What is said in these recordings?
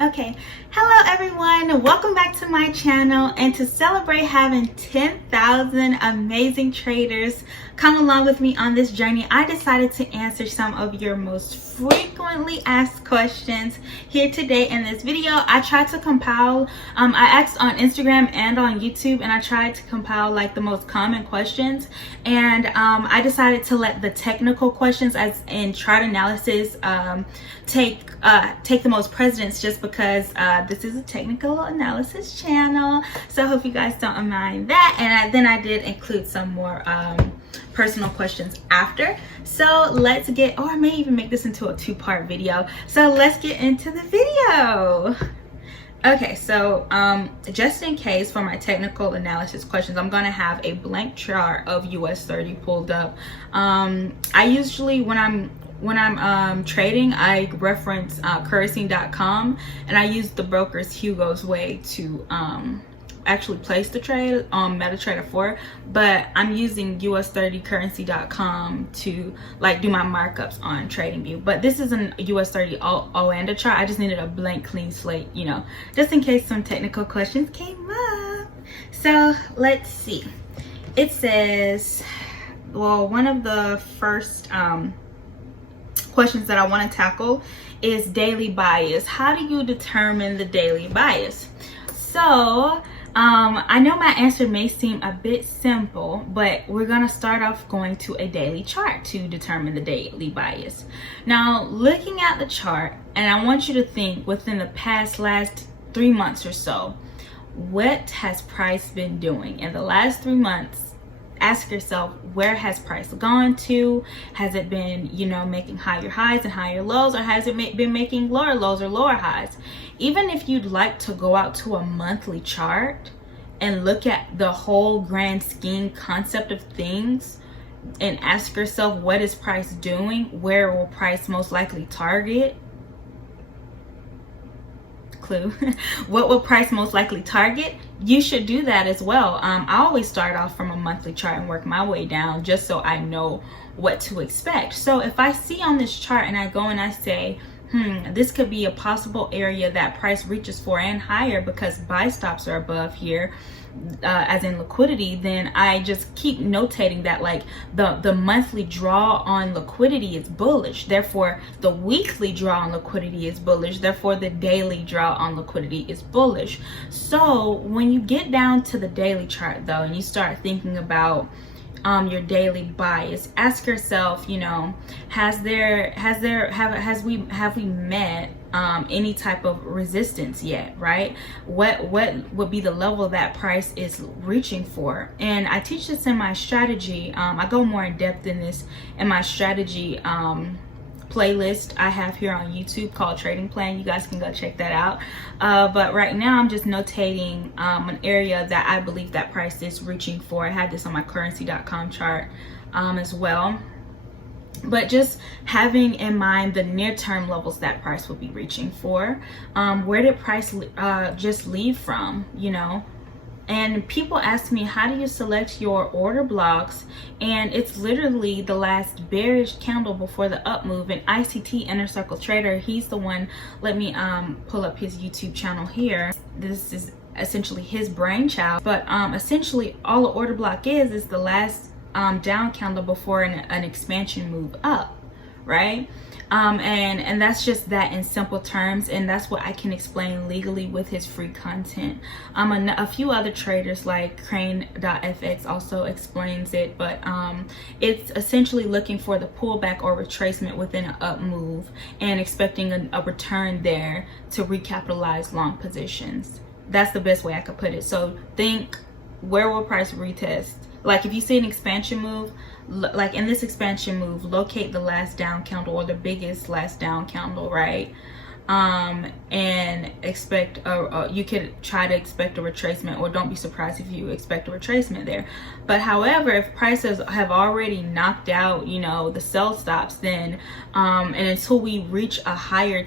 Okay, hello everyone, welcome back to my channel. And to celebrate having 10,000 amazing traders come along with me on this journey, I decided to answer some of your most frequently asked questions here today in this video. I tried to compile, I asked on Instagram and on YouTube, and I tried to compile like the most common questions, and I decided to let the technical questions as in chart analysis take the most precedence, just because this is a technical analysis channel. So I hope you guys don't mind that. And then I did include some more personal questions after. So let's get, or I may even make this into a two-part video. So let's get into the video. Okay, so just in case for my technical analysis questions, I'm gonna have a blank chart of US30 pulled up. I usually, when I'm trading, I reference currency.com, and I use the broker's Hugo's way to actually place the trade on MetaTrader 4, but I'm using US30 currency.com to like do my markups on TradingView. But this is an US30 Oanda chart. I just needed a blank clean slate, you know, just in case some technical questions came up. So let's see. It says, well, one of the first questions that I want to tackle is daily bias. How do you determine the daily bias? So I know my answer may seem a bit simple, but we're gonna start off going to a daily chart to determine the daily bias. Now, looking at the chart, and I want you to think within the last 3 months or so, what has price been doing in the last 3 months? Ask yourself, where has price gone to? Has it been, you know, making higher highs and higher lows, or has it been making lower lows or lower highs? Even if you'd like to go out to a monthly chart and look at the whole grand scheme concept of things and ask yourself, what is price doing? Where will price most likely target? Clue. What will price most likely target? You should do that as well. I always start off from a monthly chart and work my way down just so I know what to expect. So if I see on this chart and I go and I say, this could be a possible area that price reaches for and higher because buy stops are above here, as in liquidity, then I just keep notating that like the monthly draw on liquidity is bullish, therefore the weekly draw on liquidity is bullish, therefore the daily draw on liquidity is bullish. So when you get down to the daily chart though, and you start thinking about your daily bias, ask yourself, you know, have we met any type of resistance yet, right? What would be the level that price is reaching for? And I teach this in my strategy. I go more in depth in this in my strategy playlist I have here on YouTube called Trading Plan. You guys can go check that out. But right now I'm just notating an area that I believe that price is reaching for. I had this on my currency.com chart as well. But just having in mind the near-term levels that price will be reaching for. Where did price just leave from, you know? And people ask me, how do you select your order blocks? And it's literally the last bearish candle before the up move. And ICT, Inner Circle Trader, he's the one, let me pull up his YouTube channel here. This is essentially his brainchild. But essentially all the order block is the last down candle before an expansion move up, right? And that's just that in simple terms, and that's what I can explain legally with his free content. A few other traders like Crane.fx also explains it, but it's essentially looking for the pullback or retracement within an up move and expecting a return there to recapitalize long positions. That's the best way I could put it. So think, where will price retest? Like if you see an expansion move, like in this expansion move, locate the last down candle or the biggest last down candle, right? And expect you could try to expect a retracement, or don't be surprised if you expect a retracement there. But however, if prices have already knocked out, you know, the sell stops, then and until we reach a higher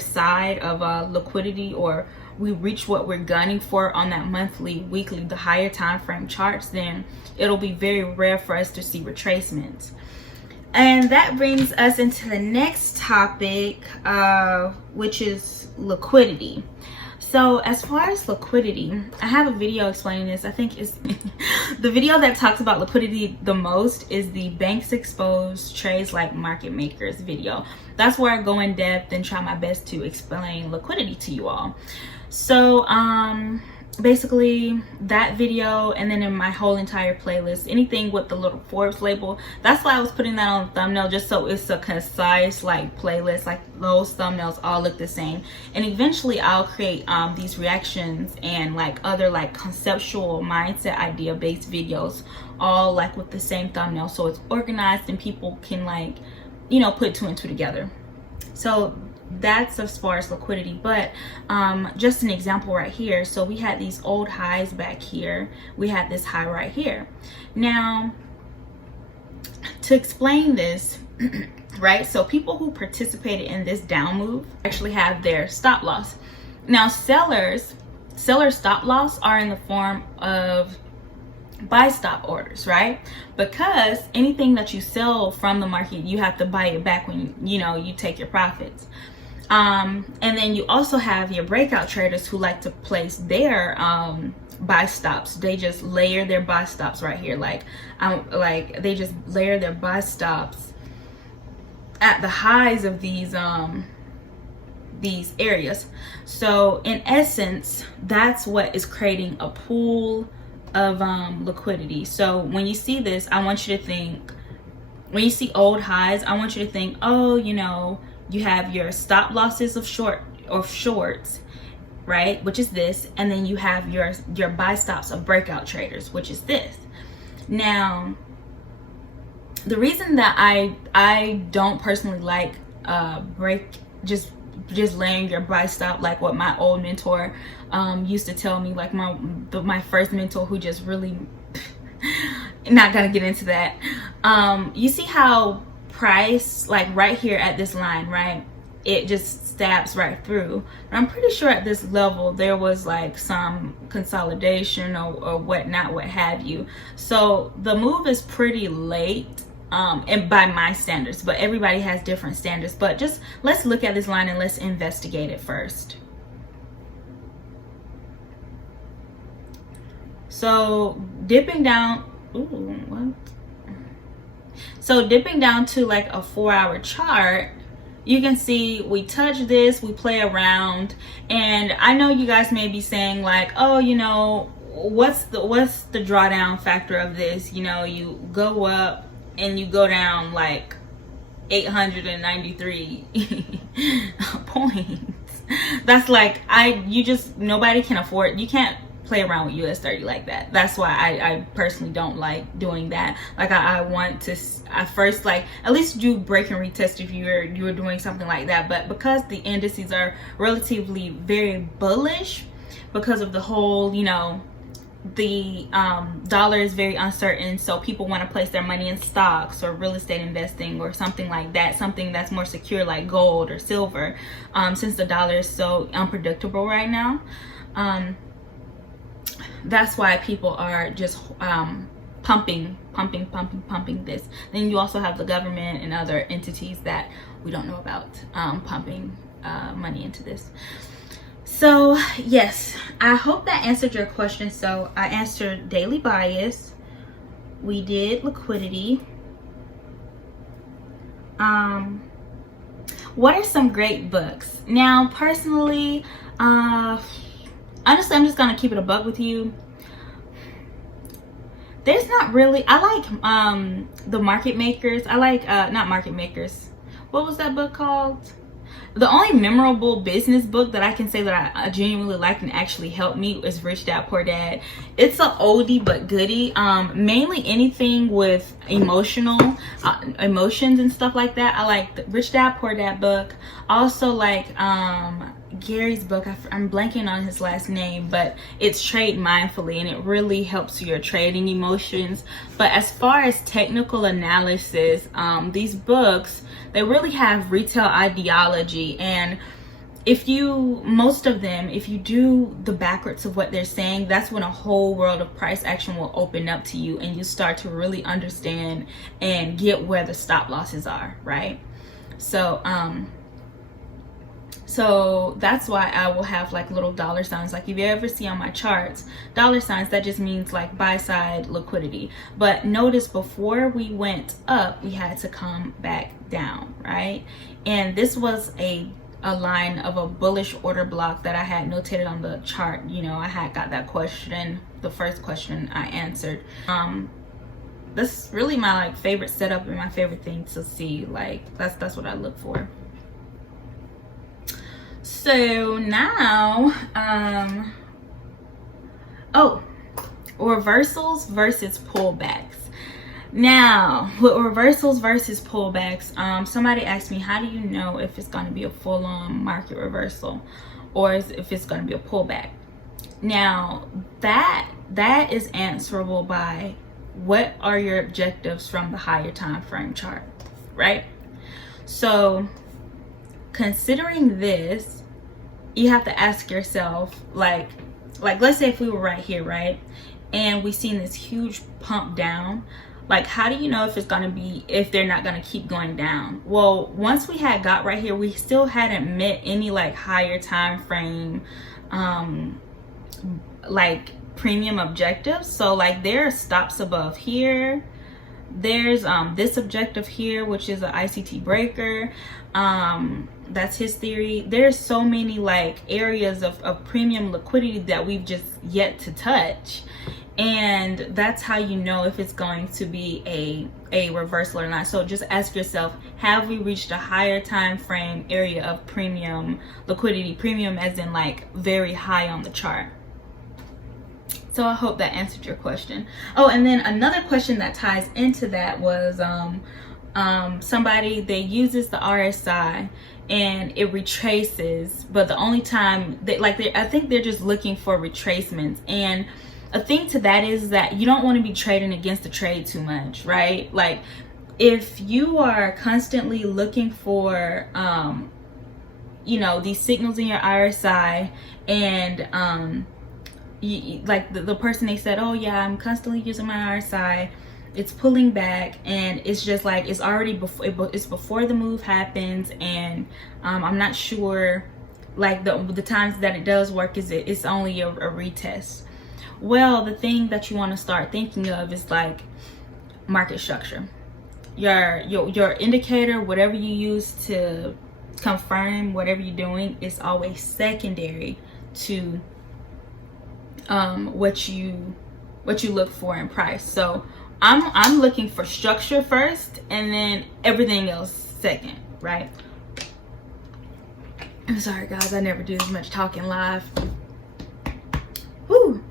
side of liquidity, or we reach what we're gunning for on that monthly, weekly, the higher time frame charts, then it'll be very rare for us to see retracements. And that brings us into the next topic, which is liquidity. So as far as liquidity, I have a video explaining this. I think it's the video that talks about liquidity the most is the banks expose trades like market makers video. That's where I go in depth and try my best to explain liquidity to you all. So basically that video, and then in my whole entire playlist, anything with the little Forbes label, that's why I was putting that on the thumbnail, just so it's a concise like playlist, like those thumbnails all look the same. And eventually I'll create these reactions and like other like conceptual mindset idea based videos, all like with the same thumbnail, so it's organized and people can like, you know, put 2 and 2 together. So that's as far as liquidity. But just an example right here, so we had these old highs back here, we had this high right here. Now to explain this right, so people who participated in this down move actually have their stop loss. Now seller stop loss are in the form of buy stop orders, right? Because anything that you sell from the market, you have to buy it back when you know you take your profits. And then you also have your breakout traders who like to place their buy stops. They just layer their buy stops right here, like they just layer their buy stops at the highs of these areas. So in essence, that's what is creating a pool of liquidity. So when you see this, I want you to think, when you see old highs, I want you to think, oh, you know, you have your stop losses of shorts, right, which is this, and then you have your buy stops of breakout traders, which is this. Now the reason that I don't personally like just laying your buy stop, like what my old mentor used to tell me, like my first mentor, who just really not gonna get into that. You see how price, like right here at this line, right, it just stabs right through. And I'm pretty sure at this level there was like some consolidation or whatnot, what have you. So the move is pretty late, and by my standards, but everybody has different standards. But just let's look at this line and let's investigate it first. So dipping down, so dipping down to like a 4-hour chart, you can see we touch this, we play around, and I know you guys may be saying like, oh, you know, what's the drawdown factor of this? You know, you go up and you go down like 893 points. That's like, nobody can afford, you can't play around with US30 like that. That's why I personally don't like doing that. Like I want to first, like, at least do break and retest if you were doing something like that. But because the indices are relatively very bullish because of the whole, you know, the dollar is very uncertain, so people want to place their money in stocks or real estate investing or something like that, something that's more secure like gold or silver, since the dollar is so unpredictable right now. That's why people are just pumping this. Then you also have the government and other entities that we don't know about pumping money into this. So yes, I hope that answered your question. So I answered daily bias, we did liquidity. What are some great books? Now personally, honestly, I'm just gonna keep it a buck with you. There's not really, I like the market makers. I like not market makers, what was that book called? The only memorable business book that I can say that I genuinely like and actually helped me is Rich Dad Poor Dad. It's an oldie but goodie. Mainly anything with emotions and stuff like that. I like the Rich Dad Poor Dad book. Also like Gary's book, I'm blanking on his last name, but it's Trade Mindfully, and it really helps your trading emotions. But as far as technical analysis, these books, they really have retail ideology, and most of them, if you do the backwards of what they're saying, that's when a whole world of price action will open up to you, and you start to really understand and get where the stop losses are, right? So So that's why I will have like little dollar signs. Like if you ever see on my charts, dollar signs, that just means like buy side liquidity. But notice before we went up, we had to come back down, right? And this was a line of a bullish order block that I had notated on the chart. You know, I had got that question, the first question I answered. This is really my like favorite setup and my favorite thing to see. Like that's what I look for. So now, reversals versus pullbacks. Now, with reversals versus pullbacks, somebody asked me, how do you know if it's going to be a full-on market reversal or if it's going to be a pullback? Now, that is answerable by what are your objectives from the higher time frame chart, right? So, considering this, you have to ask yourself, like let's say if we were right here, right, and we seen this huge pump down, like how do you know if it's going to be, if they're not going to keep going down? Well, once we had got right here, we still hadn't met any like higher time frame like premium objectives. So like there are stops above here, there's this objective here, which is an ICT breaker. That's his theory. There's so many like areas of premium liquidity that we've just yet to touch, and that's how you know if it's going to be a reversal or not. So just ask yourself, have we reached a higher time frame area of premium liquidity? Premium as in like very high on the chart. So I hope that answered your question. Oh, and then another question that ties into that was somebody, they uses the RSI and it retraces, but the only time they I think they're just looking for retracements. And a thing to that is that you don't want to be trading against the trade too much, right? Like if you are constantly looking for you know, these signals in your RSI, and like the person, they said, oh yeah, I'm constantly using my RSI, it's pulling back, and it's just like it's already before the move happens, and I'm not sure like the times that it does work, is it's only a retest. Well, the thing that you want to start thinking of is like market structure. Your indicator, whatever you use to confirm whatever you're doing, is always secondary to what you look for in price. So I'm looking for structure first, and then everything else second, right? I'm sorry guys, I never do as much talking live. Whew.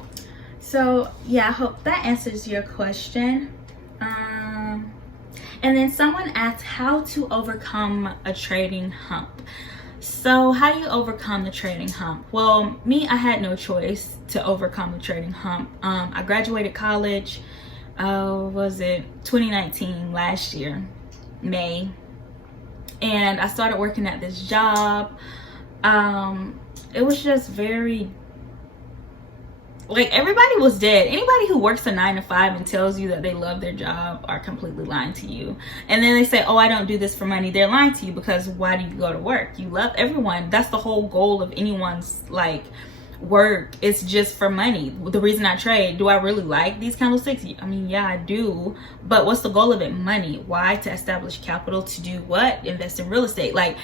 So yeah, I hope that answers your question. And then someone asked how to overcome a trading hump. So how do you overcome the trading hump? Well, me, I had no choice to overcome the trading hump. I graduated college, was it 2019, last year, May. And I started working at this job. It was just very, like, everybody was dead. Anybody who works a 9 to 5 and tells you that they love their job are completely lying to you. And then they say, oh, I don't do this for money. They're lying to you, because why do you go to work? You love everyone. That's the whole goal of anyone's like work. It's just for money. The reason I trade, do I really like these candlesticks? I mean, yeah, I do. But what's the goal of it? Money. Why? To establish capital to do what? Invest in real estate. Like,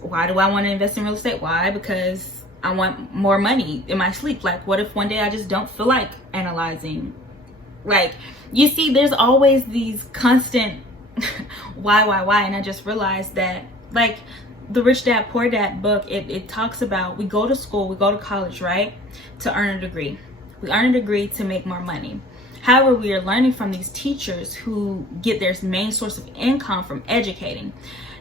why do I want to invest in real estate? Why? Because I want more money in my sleep. Like, what if one day I just don't feel like analyzing? Like, you see, there's always these constant why? And I just realized that, like, the Rich Dad Poor Dad book, it talks about, we go to school, we go to college, right, to earn a degree. We earn a degree to make more money. However, we are learning from these teachers who get their main source of income from educating.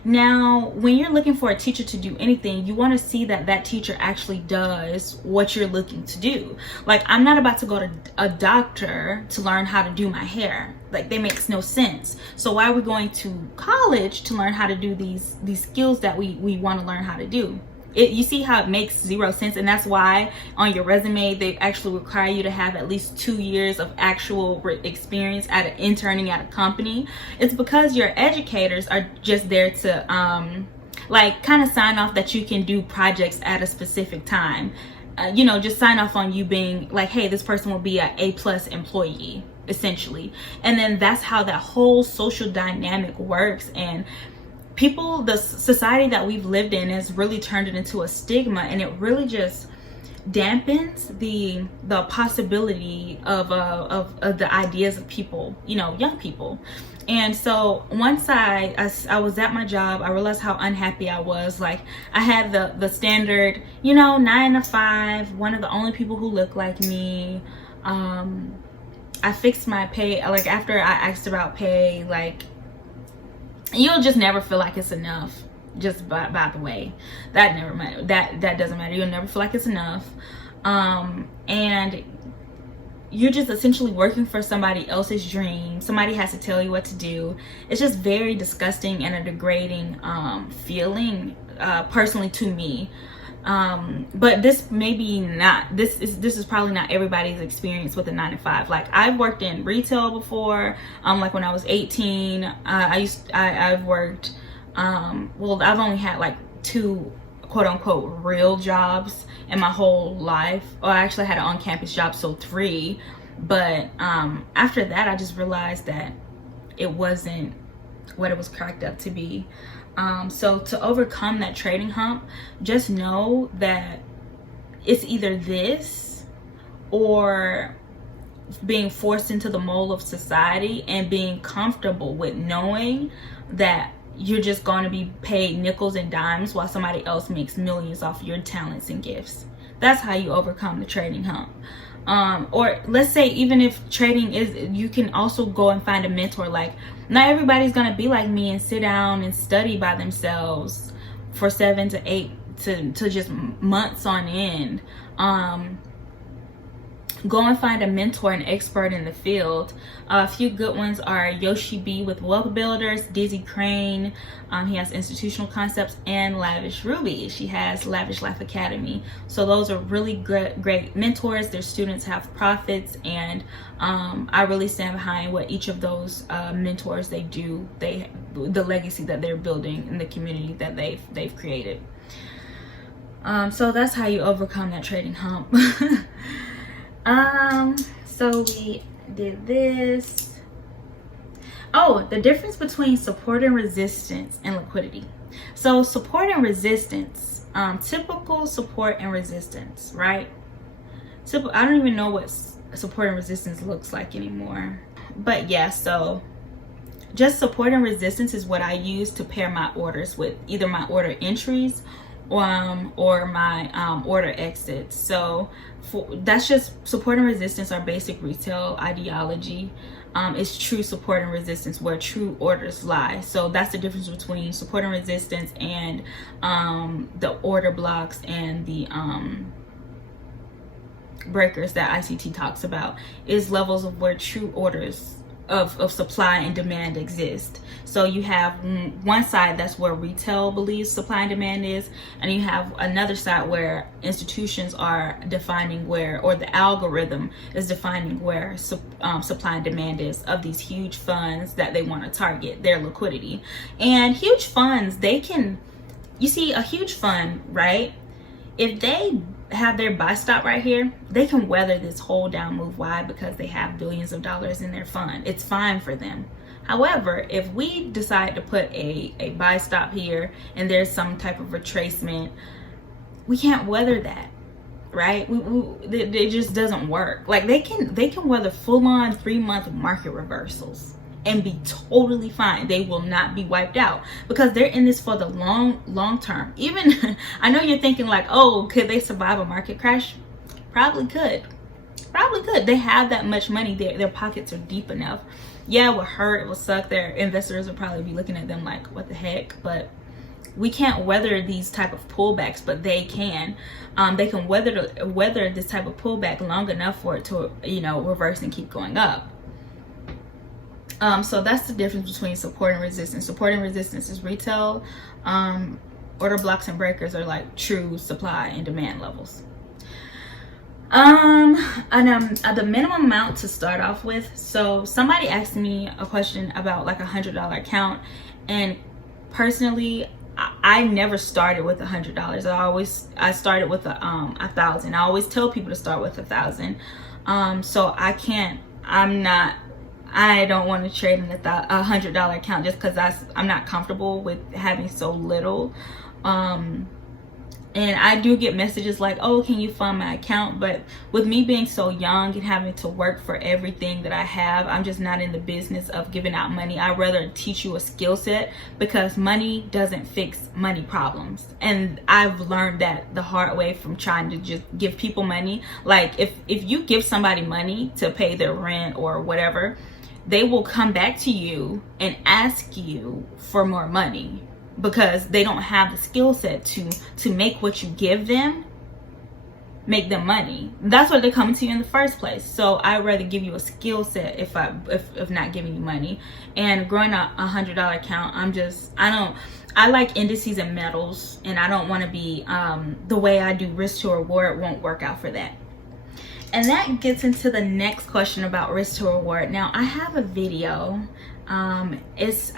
Now, when you're looking for a teacher to do anything, you want to see that that teacher actually does what you're looking to do. Like, I'm not about to go to a doctor to learn how to do my hair. Like, that makes no sense. So why are we going to college to learn how to do these skills that we want to learn how to do? You see how it makes zero sense. And that's why on your resume they actually require you to have at least 2 years of actual experience at interning at a company. It's because your educators are just there to like kind of sign off that you can do projects at a specific time. You know, just sign off on you being like, hey, this person will be an A+ employee, essentially. And then that's how that whole social dynamic works. And people, the society that we've lived in has really turned it into a stigma, and it really just dampens the possibility of the ideas of people, you know, young people. And so once I was at my job, I realized how unhappy I was. Like, I had the standard, you know, 9 to 5, one of the only people who look like me. I fixed my pay, like after I asked about pay, like, you'll just never feel like it's enough. Just by the way, that never matter, that doesn't matter. You'll never feel like it's enough. And you're just essentially working for somebody else's dream. Somebody has to tell you what to do. It's just very disgusting and a degrading feeling, personally, to me. But this is probably not everybody's experience with a 9 to 5. Like, I've worked in retail before. Like when I was 18, I've worked, well, I've only had like 2 quote unquote real jobs in my whole life. Or I actually had an on-campus job, so 3. But after that, I just realized that it wasn't what it was cracked up to be. So to overcome that trading hump, just know that it's either this or being forced into the mold of society, and being comfortable with knowing that you're just going to be paid nickels and dimes while somebody else makes millions off your talents and gifts. That's how you overcome the trading hump. Or let's say, even if trading is, you can also go and find a mentor. Like, not everybody's gonna be like me and sit down and study by themselves for 7 to 8 to just months on end. Go and find a mentor, an expert in the field. A few good ones are Yoshi B with Wealth Builders, Dizzy Crane, he has Institutional Concepts, and Lavish Ruby. She has Lavish Life Academy. So those are really great mentors. Their students have profits, and I really stand behind what each of those mentors they do. The legacy that they're building in the community that they've created. So that's how you overcome that trading hump. So we did this. Oh, the difference between support and resistance and liquidity. So support and resistance, typical support and resistance, right? I don't even know what support and resistance looks like anymore. But yeah, so just support and resistance is what I use to pair my orders with, either my order entries or my order exits. So that's just support and resistance are basic retail ideology. It's true support and resistance where true orders lie. So that's the difference between support and resistance and the order blocks and the breakers that ICT talks about, is levels of where true orders of supply and demand exist. So you have one side that's where retail believes supply and demand is, and you have another side where institutions are defining where, or the algorithm is defining where supply and demand is of these huge funds that they want to target their liquidity. And huge funds, they can, you see, a huge fund, right? If they have their buy stop right here, they can weather this whole down move. Why? Because they have billions of dollars in their fund. It's fine for them. However, if we decide to put a buy stop here and there's some type of retracement, we can't weather that, right? It just doesn't work. Like, they can weather full-on 3-month market reversals and be totally fine. They will not be wiped out because they're in this for the long term. Even I know you're thinking like, oh, could they survive a market crash? Probably could. They have that much money. Their pockets are deep enough. Yeah, it will hurt, it will suck. Their investors will probably be looking at them like, what the heck? But we can't weather these type of pullbacks, but they can. They can weather this type of pullback long enough for it to, reverse and keep going up. So that's the difference between support and resistance. Support and resistance is retail. Order blocks and breakers are like true supply and demand levels. The minimum amount to start off with. So somebody asked me a question about like $100 account, and personally, I never started with $100. I started with a 1,000. I always tell people to start with 1,000. So I don't want to trade in a $100 account just because I'm not comfortable with having so little. And I do get messages like, oh, can you fund my account? But with me being so young and having to work for everything that I have, I'm just not in the business of giving out money. I'd rather teach you a skill set, because money doesn't fix money problems. And I've learned that the hard way from trying to just give people money. Like if you give somebody money to pay their rent or whatever, they will come back to you and ask you for more money, because they don't have the skill set to make what you give them make them money. That's why they're coming to you in the first place. So I'd rather give you a skill set if not giving you money. And growing a $100 account, I like indices and metals, and I don't want to be the way I do risk to reward won't work out for that. And that gets into the next question about risk to reward. Now I have a video. It's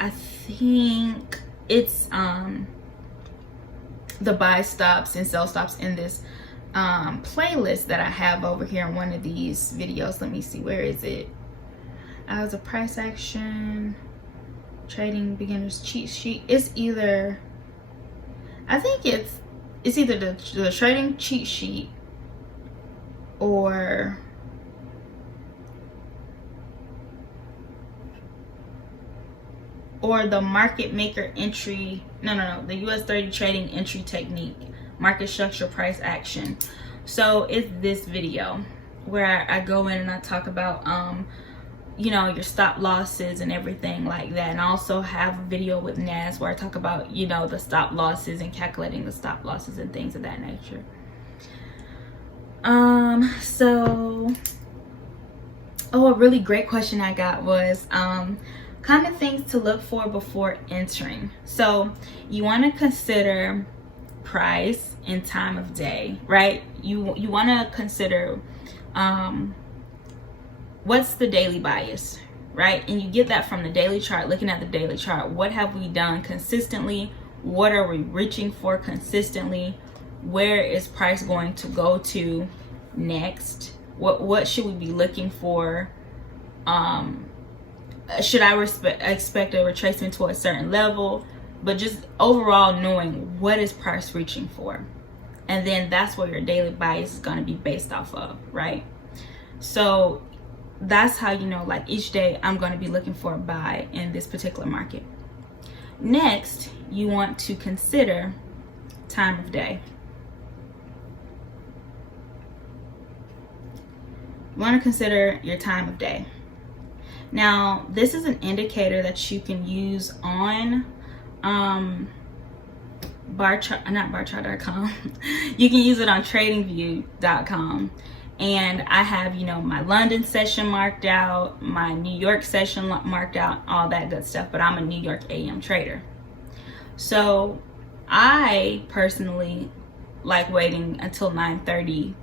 the buy stops and sell stops in this playlist that I have over here in one of these videos. Let me see, where is it? As a price action, trading beginners cheat sheet. It's either, I think it's either the trading cheat sheet or the market maker entry, the US30 trading entry technique, market structure, price action. So it's this video where I go in and I talk about your stop losses and everything like that. And I also have a video with Naz where I talk about the stop losses and calculating the stop losses and things of that nature. A really great question I got was common things to look for before entering. So you want to consider price and time of day, right? You want to consider what's the daily bias, right? And you get that from the daily chart, looking at the daily chart. What have we done consistently? What are we reaching for consistently? Where is price going to go to next? What should we be looking for? Should I expect a retracement to a certain level? But just overall knowing what is price reaching for. And then that's where your daily bias is going to be based off of, right? So that's how like each day I'm going to be looking for a buy in this particular market. Next, you want to consider time of day. You want to consider your time of day. Now, this is an indicator that you can use on barchart.com. You can use it on tradingview.com. And I have, my London session marked out, my New York session marked out, all that good stuff. But I'm a New York AM trader. So I personally like waiting until 9:30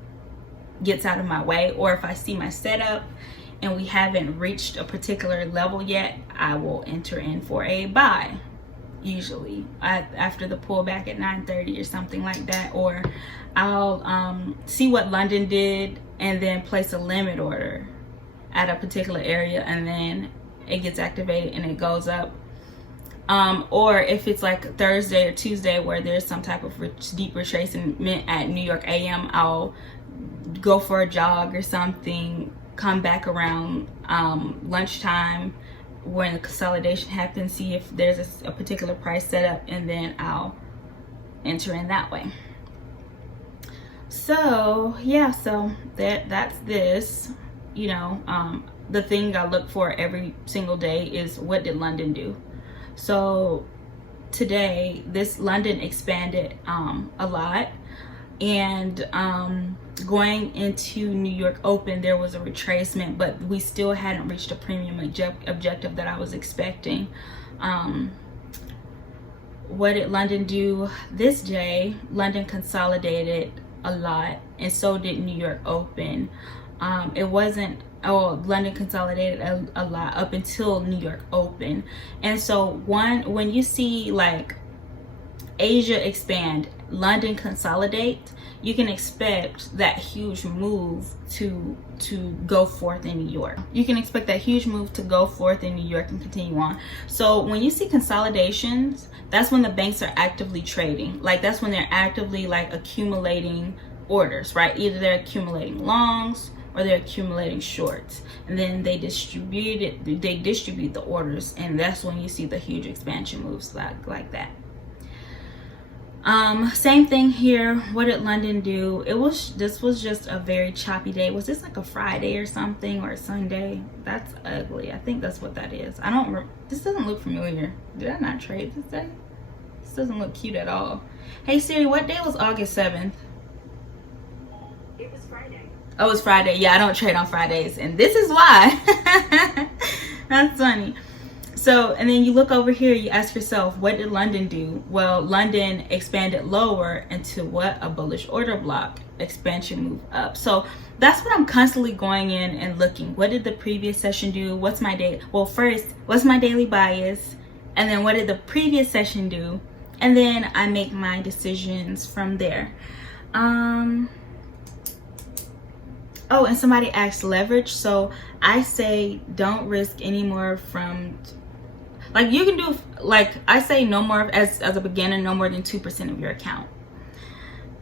gets out of my way, or if I see my setup and we haven't reached a particular level yet, I will enter in for a buy, usually after the pullback at 9:30 or something like that. Or I'll see what London did and then place a limit order at a particular area, and then it gets activated and it goes up. Or if it's like Thursday or Tuesday where there's some type of deep retracement at New York AM, I'll go for a jog or something, come back around lunchtime when the consolidation happens, see if there's a particular price setup, and then I'll enter in that way. So yeah, so that's this. The thing I look for every single day is, what did London do? So today, this London expanded a lot, and going into New York Open, there was a retracement, but we still hadn't reached a premium objective that I was expecting. What did London do this day? London consolidated a lot, and so did New York Open. London consolidated a lot up until New York Open. And so when you see like Asia expand, London consolidate, you can expect that huge move to go forth in New York. You can expect that huge move to go forth in New York and continue on. So when you see consolidations, that's when the banks are actively trading. Like that's when they're actively like accumulating orders, right? Either they're accumulating longs or they're accumulating shorts, and then they distribute the orders, and that's when you see the huge expansion moves like that. Same thing here. What did London do? This was just a very choppy day. Was this like a Friday or something, or a Sunday? That's ugly. I think that's what that is. This doesn't look familiar. Did I not trade this day? This doesn't look cute at all. Hey Siri, what day was August 7th? It was Friday. Oh, it's Friday. Yeah, I don't trade on Fridays, and this is why. That's funny. So, and then you look over here, you ask yourself, what did London do? Well, London expanded lower into what? A bullish order block, expansion move up. So that's what I'm constantly going in and looking. What did the previous session do? What's my day? Well, first, what's my daily bias? And then what did the previous session do? And then I make my decisions from there. Oh, and somebody asked leverage. So I say don't risk any more from, like you can do, like I say no more as a beginner, no more than 2% of your account.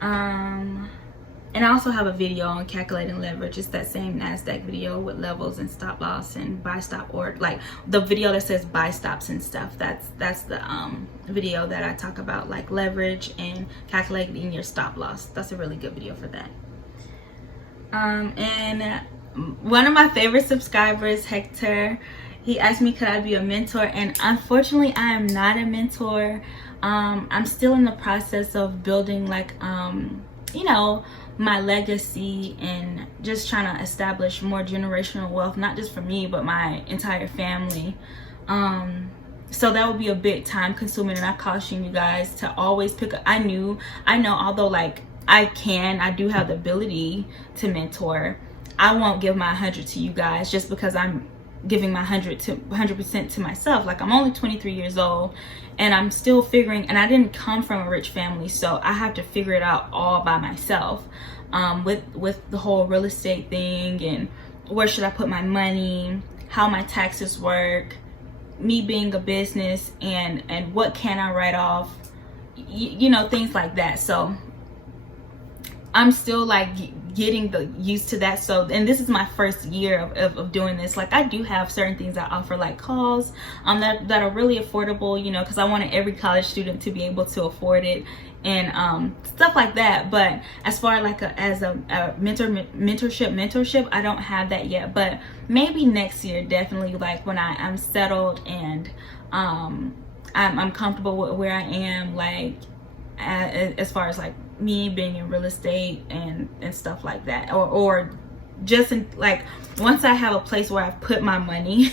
And I also have a video on calculating leverage. It's that same NASDAQ video with levels and stop loss and buy stop, or like the video that says buy stops and stuff. That's the video that I talk about, like leverage and calculating your stop loss. That's a really good video for that. And one of my favorite subscribers, Hector, he asked me could I be a mentor, and unfortunately I am not a mentor. I'm still in the process of building, like you know, my legacy and just trying to establish more generational wealth, not just for me but my entire family. So that would be a bit time consuming, and I caution you guys to always pick up. I know, although like I do have the ability to mentor, I won't give my 100 to you guys just because I'm giving my 100% to myself. Like I'm only 23 years old and I'm still figuring, and I didn't come from a rich family, so I have to figure it out all by myself, with the whole real estate thing, and where should I put my money, how my taxes work, me being a business, and what can I write off, you know, things like that. So I'm still like getting used to that. So, and this is my first year of doing this. Like I do have certain things I offer, like calls that are really affordable, you know, because I wanted every college student to be able to afford it, and stuff like that. But as far like as a mentorship, I don't have that yet, but maybe next year, definitely, like when I'm settled and I'm comfortable with where I am, like as far as like me being in real estate and stuff like that, or just in, like once I have a place where I've put my money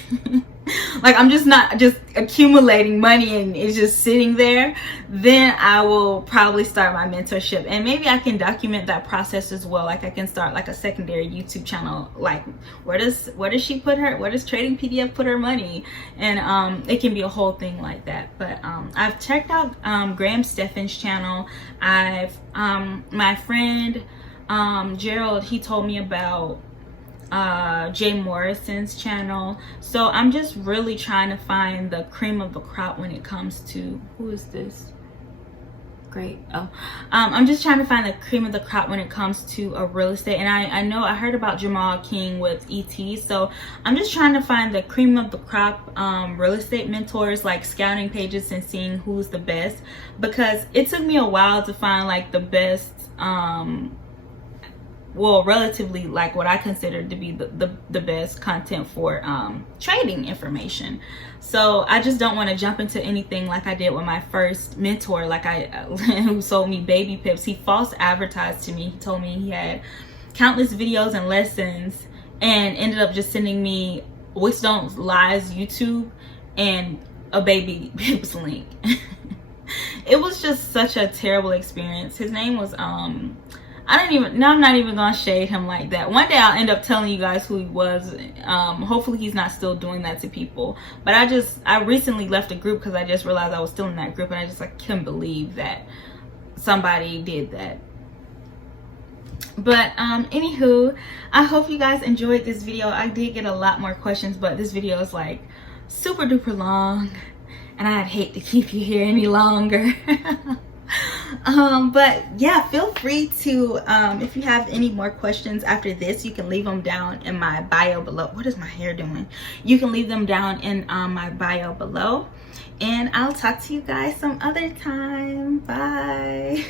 like I'm just not just accumulating money and it's just sitting there, then I will probably start my mentorship, and maybe I can document that process as well. Like I can start like a secondary YouTube channel, like where does Trading PDF put her money, and it can be a whole thing like that. But I've checked out Graham Stephan's channel. I've my friend Gerald, he told me about Jay Morrison's channel. So I'm just really trying to find the cream of the crop when it comes to, who is this? Great. Oh, I'm just trying to find the cream of the crop when it comes to a real estate. And I know I heard about Jamal King with ET, so I'm just trying to find the cream of the crop real estate mentors, like scouting pages and seeing who's the best, because it took me a while to find like the best well, relatively like what I consider to be the best content for trading information. So I just don't want to jump into anything like I did with my first mentor, like who sold me baby pips. He false advertised to me. He told me he had countless videos and lessons, and ended up just sending me Wix Don't Lie's YouTube and a baby pips link. It was just such a terrible experience. His name was I'm not even gonna shade him like that. One day I'll end up telling you guys who he was. Hopefully he's not still doing that to people. But I recently left a group because I just realized I was still in that group, and I just like couldn't believe that somebody did that. But anywho, I hope you guys enjoyed this video. I did get a lot more questions, but this video is like super duper long, and I'd hate to keep you here any longer. But yeah, feel free to if you have any more questions after this, you can leave them down in my bio below. What is my hair doing? You can leave them down in my bio below, and I'll talk to you guys some other time. Bye.